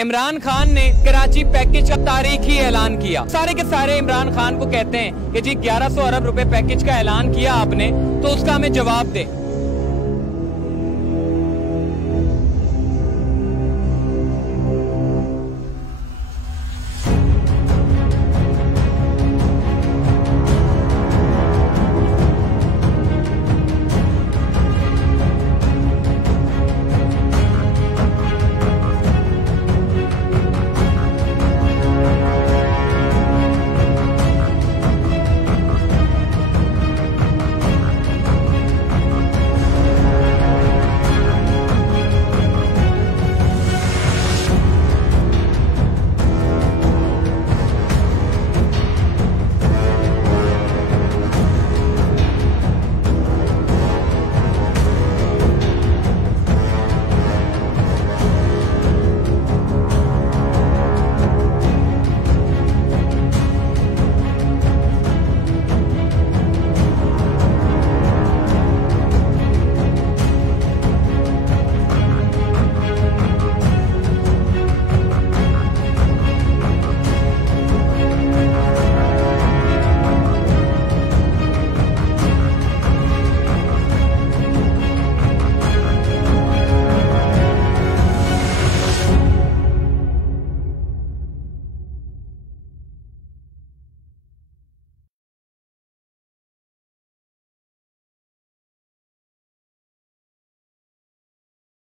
इमरान खान ने कराची पैकेज का तारीखी ऐलान किया। सारे के सारे इमरान खान को कहते हैं कि जी 1100 अरब रुपए पैकेज का ऐलान किया आपने, तो उसका हमें जवाब दे।